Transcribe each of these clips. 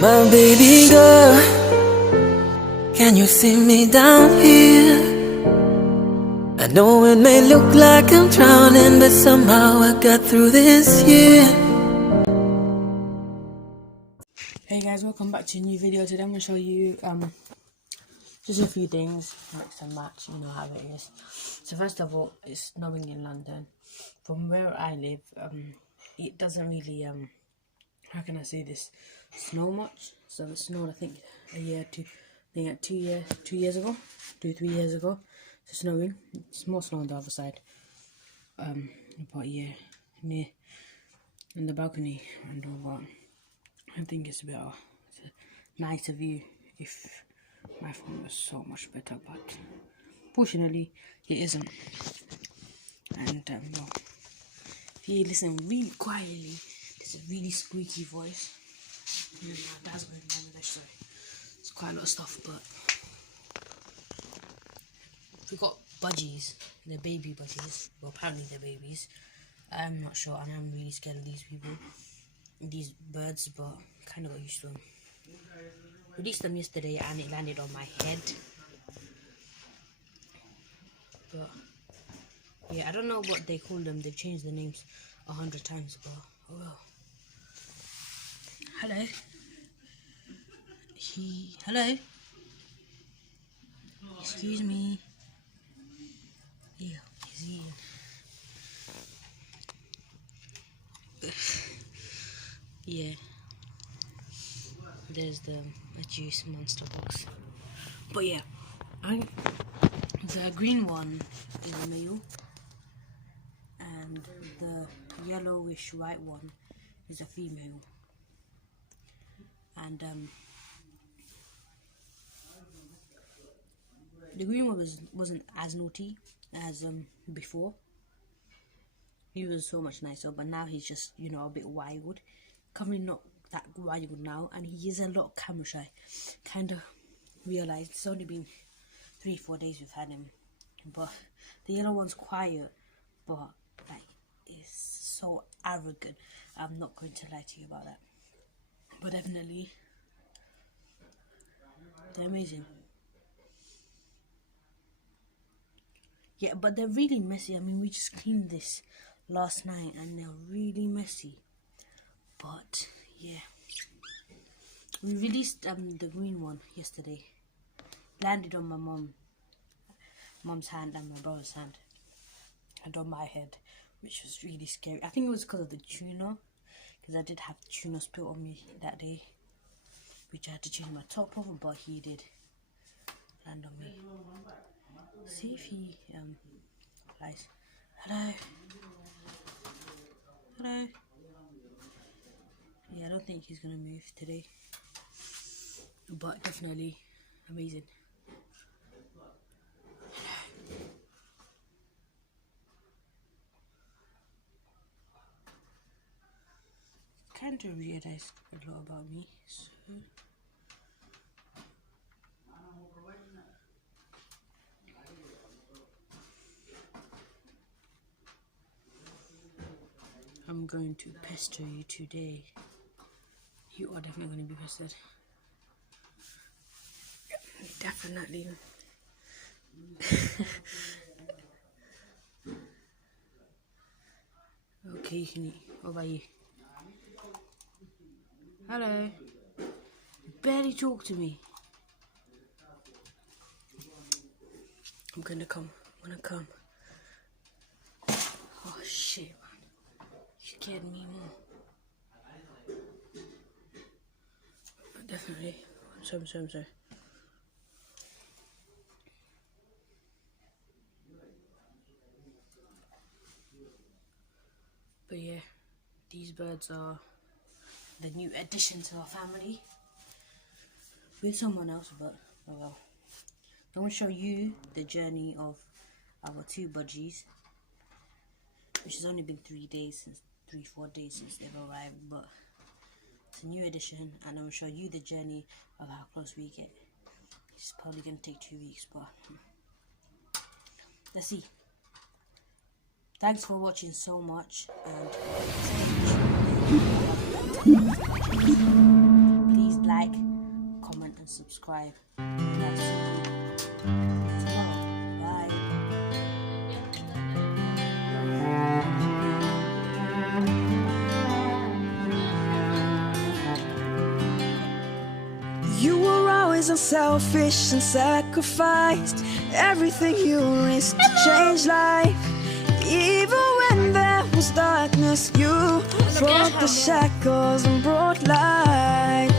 My baby girl, can you see me down here? I know it may look like I'm drowning, but somehow I got through this year. Hey guys, welcome back to a new video. Today I'm going to show you just a few things, mix and match, you know how it is. So first of all, it's snowing in London. From where I live, it doesn't really, how can I say this, snow much. So it snowed, I think, a year or two, I think 2 years ago, 3 years ago. It's snowing. It's more snow on the other side. But yeah, near in the balcony and all that. I think it's better. It's a nicer view if my phone was so much better, but fortunately it isn't. And well, if you listen really quietly, there's a really squeaky voice. And then my dad's going on with this, so it's quite a lot of stuff. But we got budgies, they're baby budgies. Well, apparently they're babies. I'm not sure, and I'm really scared of these people. These birds, but kind of got used to them. Released them yesterday and it landed on my head. But yeah, I don't know what they call them. They've changed the names 100 times, but oh well. Hello. Hello. Excuse me. Yeah, he's eating. Yeah. There's the juice monster box. But yeah, the green one is a male, and the yellowish white one is a female. And the green one wasn't as naughty as before. He was so much nicer, but now he's just, you know, a bit wild. Currently not that wild now, and he is a lot camera shy. Kind of realized it's only been 3-4 days we've had him, but the yellow one's quiet, but like is so arrogant. I'm not going to lie to you about that, but definitely they're amazing. Yeah, but they're really messy. I mean, we just cleaned this last night and they're really messy. But yeah, we released the green one yesterday. Landed on my mom's hand and my brother's hand, and on my head, which was really scary. I think it was because of the tuna, because I did have tuna spilt on me that day, which I had to change my top over, but he did land on me. See if he lies. Hello. Hello. Yeah, I don't think he's gonna move today, but definitely amazing. Kind of realized a lot about me, so I'm going to pester you today. You are definitely going to be pestered. Definitely. Okay, you can eat. What about you? Hello. You barely talk to me. I'm gonna come. Oh shit, man. You scared me more. But definitely. I'm sorry. But yeah, these birds are the new addition to our family. With someone else, but oh well. I want to show you the journey of our 2 budgies, which has only been 3-4 days since they've arrived, but it's a new addition, and I will show you the journey of how close we get. It's probably going to take 2 weeks, but let's see. Thanks for watching so much, and please like subscribe. And I'll see you tomorrow. Bye. You were always unselfish and sacrificed everything you risked to change life. Even when there was darkness, you broke the shackles and brought light.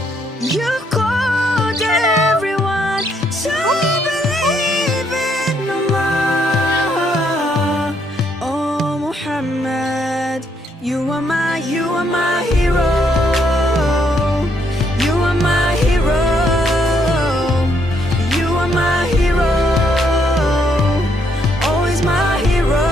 You called everyone to believe in Allah. Oh Muhammad, you are my hero. You are my hero. You are my hero. Always my hero.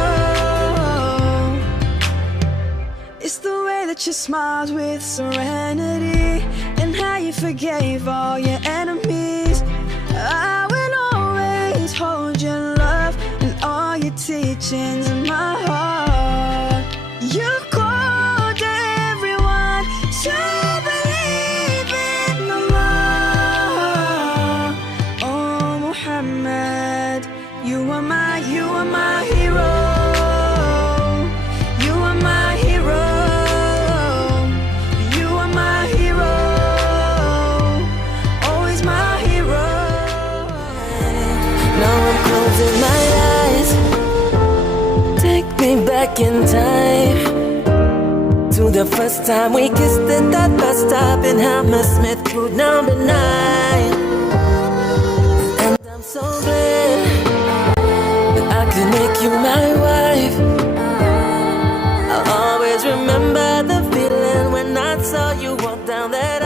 It's the way that you smiled with serenity, and how you forgave all your enemies. I will always hold your love and all your teachings in my heart. You called everyone to believe in Allah. Oh Muhammad, you are my hero. You are my hero. You are my hero. Always my hero. Now I'm closing my eyes. Take me back in time to the first time we kissed at that bus stop in Hammersmith, route number 9. And I'm so glad that I could make you my wife. I'll always remember the feeling when I saw you walk down that